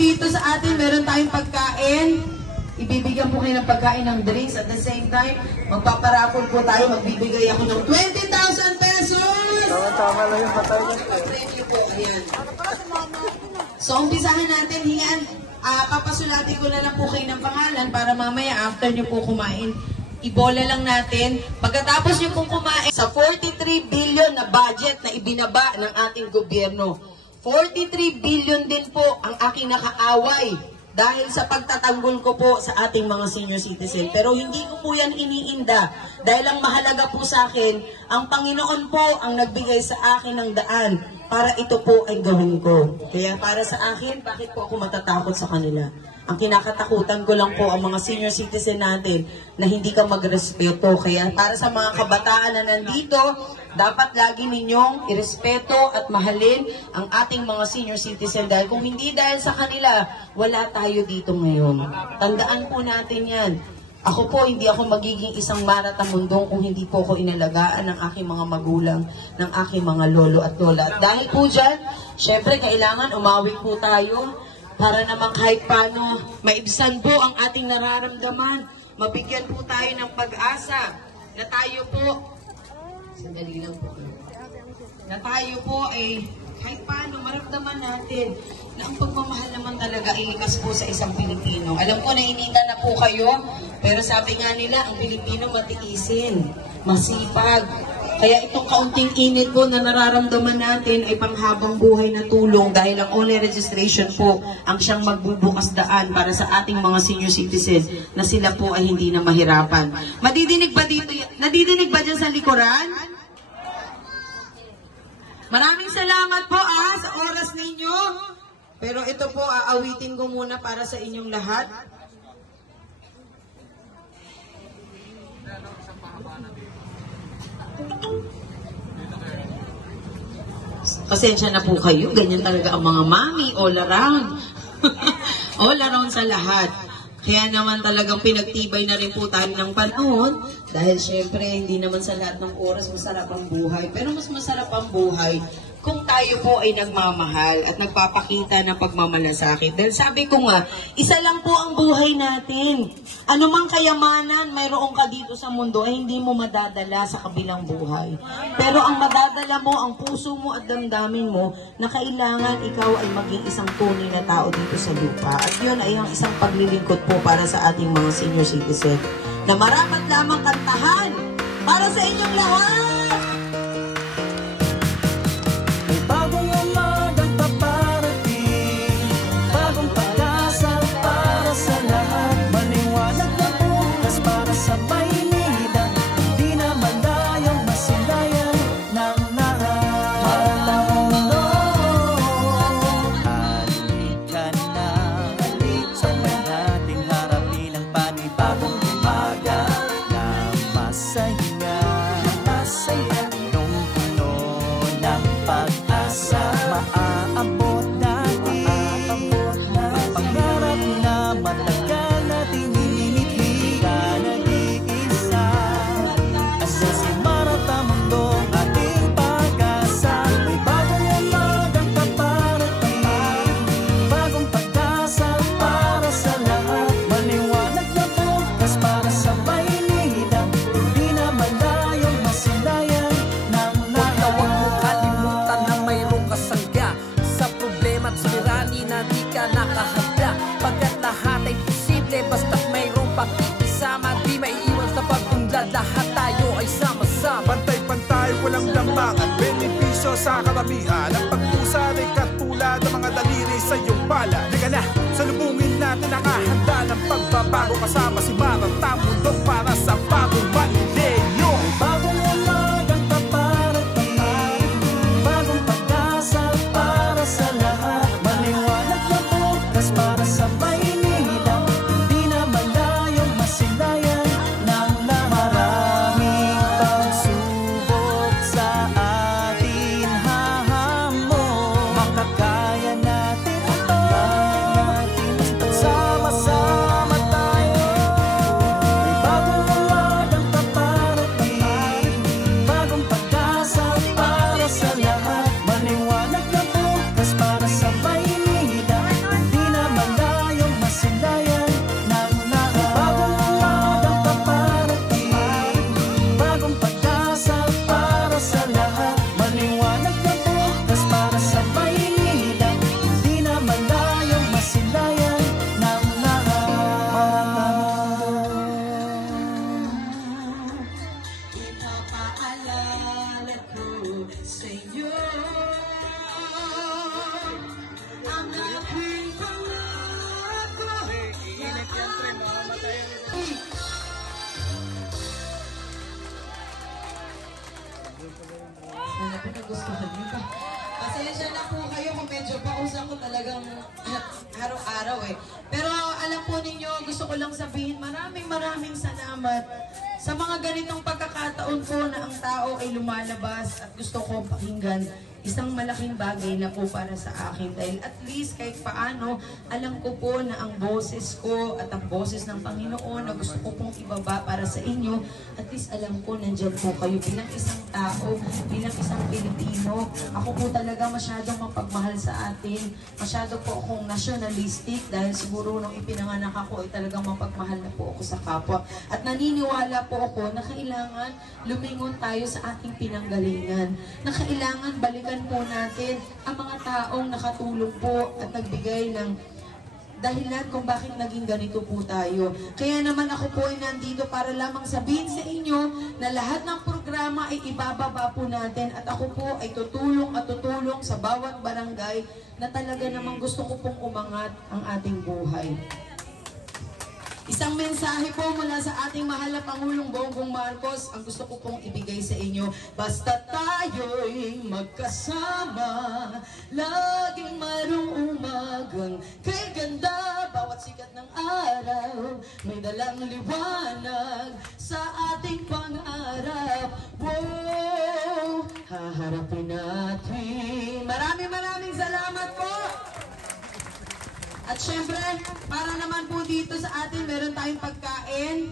dito sa atin, meron tayong pagkain. Ibibigyan po kayo ng pagkain ng drinks. At the same time, magpaparapol po tayo. Magbibigay ako ng 20,000 pesos! Tama lang yung patay. Pag-review po, ayan. So, umpisahan natin, yan. Papasulatin ko na lang po kayo ng pangalan para mamaya after nyo po kumain, ibola lang natin. Pagkatapos nyo po kumain, sa 43 billion na budget na ibinaba ng ating gobyerno, 43 billion din po ang aking nakaaway dahil sa pagtatanggol ko po sa ating mga senior citizen. Pero hindi ko po yan iniinda dahil ang mahalaga po sa akin, ang Panginoon po ang nagbigay sa akin ng daan para ito po ay gawin ko. Kaya para sa akin, bakit po ako matatakot sa kanila? Ang kinakatakutan ko lang po ang mga senior citizen natin na hindi ka magrespeto. Kaya para sa mga kabataan na nandito, dapat lagi ninyong irespeto at mahalin ang ating mga senior citizen dahil kung hindi dahil sa kanila, wala tayo dito ngayon. Tandaan po natin yan. Ako po, hindi ako magiging isang maratamundong kung hindi po ko inalagaan ng aking mga magulang, ng aking mga lolo at lola. At dahil po dyan, syempre kailangan umawi po tayo para naman kahit paano maibsan po ang ating nararamdaman. Mabigyan po tayo ng pag-asa na tayo po, sandali lang po, na tayo po ay kahit paano maramdaman natin na ang pagmamahal naman talaga ay likas po sa isang Pilipino. Alam ko nainita na po kayo, pero sabi nga nila, ang Pilipino matiisin, masipag. Kaya itong kaunting init po na nararamdaman natin ay panghabang buhay na tulong dahil ang online registration po ang siyang magbubukas daan para sa ating mga senior citizens na sila po ay hindi na mahirapan. Madidinig ba dito? Nadidinig ba dyan sa likuran? Maraming salamat po sa oras ninyo. Pero ito po, aawitin ko muna para sa inyong lahat. Pasensya na po kayo, ganyan talaga ang mga mami all around. All around sa lahat. Kaya naman talagang pinagtibay na rin po tayo ng panahon dahil syempre hindi naman sa lahat ng oras masarap ang buhay. Pero mas masarap ang buhay kung tayo po ay nagmamahal at nagpapakita ng pagmamalasakit. Dahil sabi ko nga, isa lang po ang buhay natin. Ano mang kayamanan mayroon ka dito sa mundo ay hindi mo madadala sa kabilang buhay. Pero ang madadala mo, ang puso mo at damdamin mo na kailangan ikaw ay maging isang tunay na tao dito sa lupa. At yun ay ang isang paglilingkod po para sa ating mga senior citizen na marapat lamang kantahan para sa inyong lahat! Basta't mayroong pakikisama, di maiiwan sa pag-unlad. Lahat tayo ay sama-sama, pantay-pantay, walang lambangan, benepisyo sa karamihan. Ang pag-usad ay katulad ng mga daliri sa iyong pala. Liga na, salubungin natin ang hahanda ng pagbabago. Kasama si Marang Tamundong para sa bagong Manileño. Bagong umagang paparating, bagong pag-asa para sa lahat. Maliwanag na bukas para sa Maynila. lang sabihin maraming salamat sa mga ganitong pagkakataon po na ang tao ay lumalabas at gusto ko pakinggan. Isang malaking bagay na po para sa akin dahil at least kahit paano alam ko po na ang boses ko at ang boses ng Panginoon na gusto ko pong ibaba para sa inyo, at least alam ko nandyan po kayo bilang isang tao, bilang isang Pilipino. Ako po talaga masyadong mapagmahal sa atin, masyado po akong nationalistic dahil siguro nung ipinanganak ako ay talagang mapagmahal na po ako sa kapwa. At naniniwala po ako na kailangan lumingon tayo sa ating pinanggalingan, na kailangan balikan po natin ang mga taong nakatulong po at nagbigay ng dahilan kung bakit naging ganito po tayo. Kaya naman ako po ay nandito para lamang sabihin sa inyo na lahat ng programa ay ibababa po natin at ako po ay tutulong at tutulong sa bawat barangay na talaga namang gusto ko pong umangat ang ating buhay. Isang mensahe po mula sa ating mahal na Pangulong Bongbong Marcos ang gusto ko pong ibigay sa inyo. Basta tayo'y magkasama, laging mayroong umagang kay ganda. Bawat sikat ng araw, may dalang liwanag sa ating pangarap. Wow, haharapin natin. Maraming salamat po! At syempre, para naman po dito sa atin, meron tayong pagkain.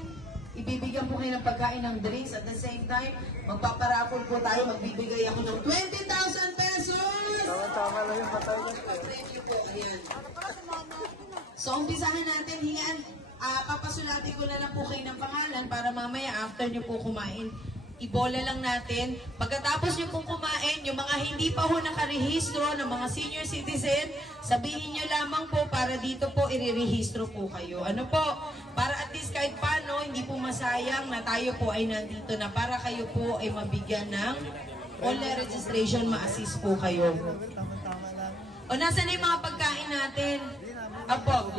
Ibibigyan po kayo ng pagkain ng drinks. At the same time, magpaparapol po tayo. Magbibigay ako ng 20,000 pesos! Tama lang yung patay. Premyo po, ayan. So, umpisahan natin, hingan. Papasulatin ko na lang po kayo ng pangalan para mamaya after nyo po kumain, ibola lang natin. Pagkatapos nyo pong kumain, yung mga hindi pa ho nakarehistro ng mga senior citizen, sabihin nyo lamang po para dito po irirehistro po kayo. Ano po? Para at least kahit paano, hindi po masayang na tayo po ay nandito na para kayo po ay mabigyan ng online registration, ma-assist po kayo. O, nasa na yung mga pagkain natin? Apo.